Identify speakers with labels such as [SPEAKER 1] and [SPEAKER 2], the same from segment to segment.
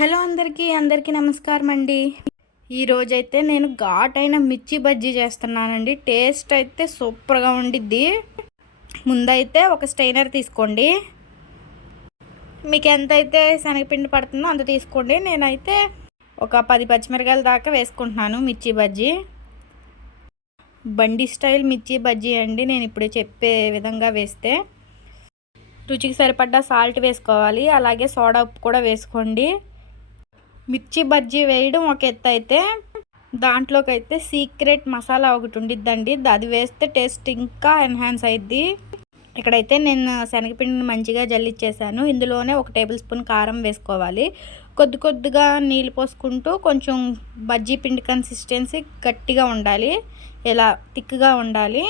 [SPEAKER 1] Hello అందరికీ అందరికీ నమస్కారం అండి ఈరోజైతే నేను ఘాటైన మిర్చి బజ్జీ చేస్తున్నానండి. టేస్ట్ అయితే సూపర్గా ఉండిద్ది. ముందైతే ఒక స్టైనర్ తీసుకోండి. మీకు ఎంత అయితే శనగపిండి పడుతుందో అంత తీసుకోండి. నేనైతే ఒక పది పచ్చిమిరకాయల దాకా వేసుకుంటున్నాను మిర్చి బజ్జీ. బండి స్టైల్ మిర్చి బజ్జీ అండి. నేను ఇప్పుడు చెప్పే విధంగా వేస్తే రుచికి సరిపడ్డ సాల్ట్ వేసుకోవాలి. అలాగే సోడా ఉప్పు కూడా వేసుకోండి. మిర్చి బజ్జీ వేయడం ఒక ఎత్తు అయితే దాంట్లోకి అయితే సీక్రెట్ మసాలా ఒకటి ఉండిద్దండి. అది వేస్తే టేస్ట్ ఇంకా ఎన్హాన్స్ అయింది ఇక్కడైతే నేను శనగపిండిని మంచిగా జల్లిచ్చేసాను. ఇందులోనే ఒక టేబుల్ స్పూన్ కారం వేసుకోవాలి. కొద్ది కొద్దిగా నీళ్ళు పోసుకుంటూ కొంచెం బజ్జీ పిండి కన్సిస్టెన్సీ గట్టిగా ఉండాలి. ఇలా థిక్గా ఉండాలి.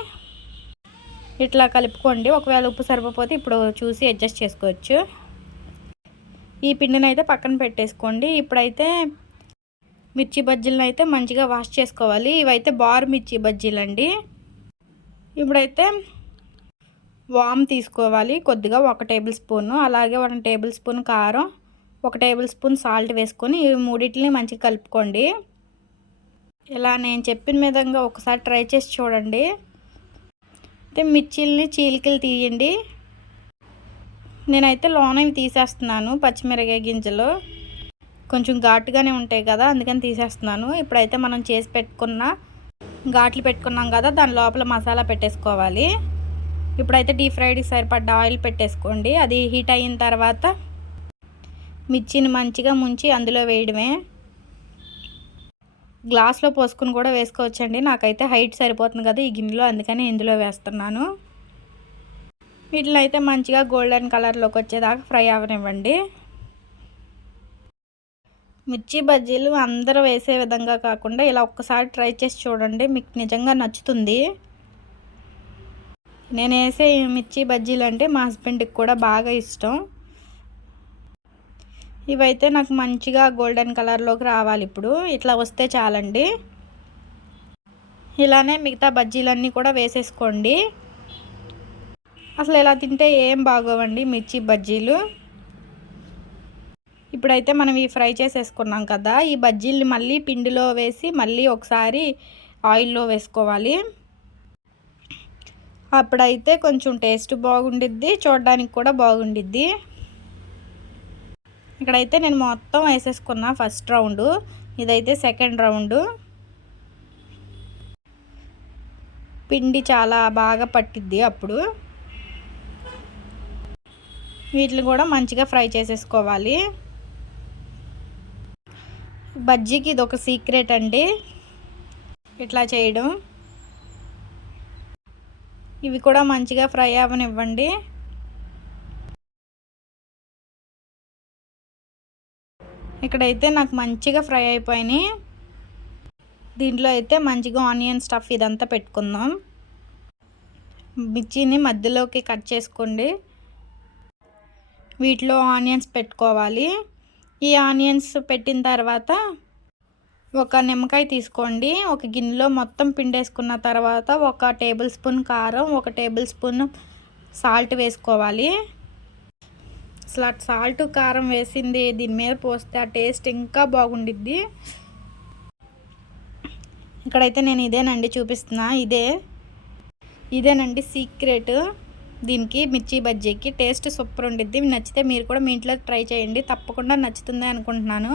[SPEAKER 1] ఇట్లా కలుపుకోండి. ఒకవేళ ఉప్పు సరిపోతే ఇప్పుడు చూసి అడ్జస్ట్ చేసుకోవచ్చు. ఈ పిండిని అయితే పక్కన పెట్టేసుకోండి. ఇప్పుడైతే మిర్చి బజ్జీలను అయితే మంచిగా వాష్ చేసుకోవాలి. ఇవైతే బార్ మిర్చి బజ్జీలు అండి ఇప్పుడైతే వామ్ తీసుకోవాలి. కొద్దిగా ఒక టేబుల్ స్పూను. అలాగే వన్ టేబుల్ స్పూన్ కారం ఒక టేబుల్ స్పూన్ సాల్ట్ వేసుకొని ఇవి మూడింటిని మంచిగా కలుపుకోండి. ఇలా నేను చెప్పిన విధంగా ఒకసారి ట్రై చేసి చూడండి. అయితే మిర్చిల్ని చీలికలు తీయండి. నేనైతే లోనవి తీసేస్తున్నాను పచ్చిమిరకాయ గింజలు. కొంచెం ఘాటుగానే ఉంటాయి కదా అందుకని తీసేస్తున్నాను. ఇప్పుడైతే మనం చేసి పెట్టుకున్న ఘాట్లు పెట్టుకున్నాం కదా దాని లోపల మసాలా పెట్టేసుకోవాలి. ఇప్పుడైతే డీప్ ఫ్రైడ్కి సరిపడ్డ ఆయిల్ పెట్టేసుకోండి. అది హీట్ అయిన తర్వాత మిర్చిని మంచిగా ముంచి అందులో వేయడమే. గ్లాస్లో పోసుకుని కూడా వేసుకోవచ్చండి. నాకైతే హైట్ సరిపోతుంది కదా ఈ గిన్నెలో అందుకని ఇందులో వేస్తున్నాను. వీటిని అయితే మంచిగా గోల్డెన్ కలర్లోకి వచ్చేదాకా ఫ్రై అవనివ్వండి. మిర్చి బజ్జీలు అందరూ వేసే విధంగా కాకుండా ఇలా ఒక్కసారి ట్రై చేసి చూడండి మీకు నిజంగా నచ్చుతుంది. నేను వేసే మిర్చి బజ్జీలు అంటే మా హస్బెండ్కి కూడా బాగా ఇష్టం. ఇవైతే నాకు మంచిగా గోల్డెన్ కలర్లోకి రావాలి ఇప్పుడు. ఇట్లా వస్తే చాలండి. ఇలానే మిగతా బజ్జీలన్నీ కూడా వేసేసుకోండి. అసలు ఇలా తింటే ఏం బాగోవండి మిర్చి బజ్జీలు? ఇప్పుడైతే మనం ఈ ఫ్రై చేసేసుకున్నాం కదా ఈ బజ్జీల్ని మళ్ళీ పిండిలో వేసి మళ్ళీ ఒకసారి ఆయిల్లో వేసుకోవాలి. అప్పుడైతే కొంచెం టేస్ట్ బాగుండిద్ది చూడడానికి కూడా బాగుండిద్ది. ఇక్కడైతే నేను మొత్తం వేసేసుకున్నా ఫస్ట్ రౌండ్ ఇదైతే సెకండ్ రౌండ్. పిండి చాలా బాగా పట్టిద్ది అప్పుడు. వీటిని కూడా మంచిగా ఫ్రై చేసేసుకోవాలి. బజ్జీకి ఇది ఒక సీక్రెట్ అండి. ఇట్లా చేయడం. ఇవి కూడా మంచిగా ఫ్రై అవ్వనివ్వండి ఇక్కడైతే నాకు మంచిగా ఫ్రై అయిపోయినాయి. దీంట్లో అయితే మంచిగా ఆనియన్ స్టఫ్ ఇదంతా పెట్టుకుందాం. మిర్చిని మధ్యలోకి కట్ చేసుకోండి. వీటిలో ఆనియన్స్ పెట్టుకోవాలి. ఈ ఆనియన్స్ పెట్టిన తర్వాత ఒక నిమ్మకాయ తీసుకోండి. ఒక గిన్నెలో మొత్తం పిండేసుకున్న తర్వాత ఒక టేబుల్ స్పూన్ కారం ఒక టేబుల్ స్పూన్ సాల్ట్ వేసుకోవాలి. అసలు సాల్ట్ కారం వేసింది దీని మీద పోస్తే ఆ టేస్ట్ ఇంకా బాగుండిద్ది. ఇక్కడైతే నేను ఇదేనండి చూపిస్తున్నా. ఇదే ఇదేనండి సీక్రెట్. దీనికి మిర్చి బజ్జీకి టేస్ట్ సూపర్ ఉండిద్ది. నచ్చితే మీరు కూడా మీ ఇంట్లో ట్రై చేయండి. తప్పకుండా నచ్చుతుంది అనుకుంటున్నాను.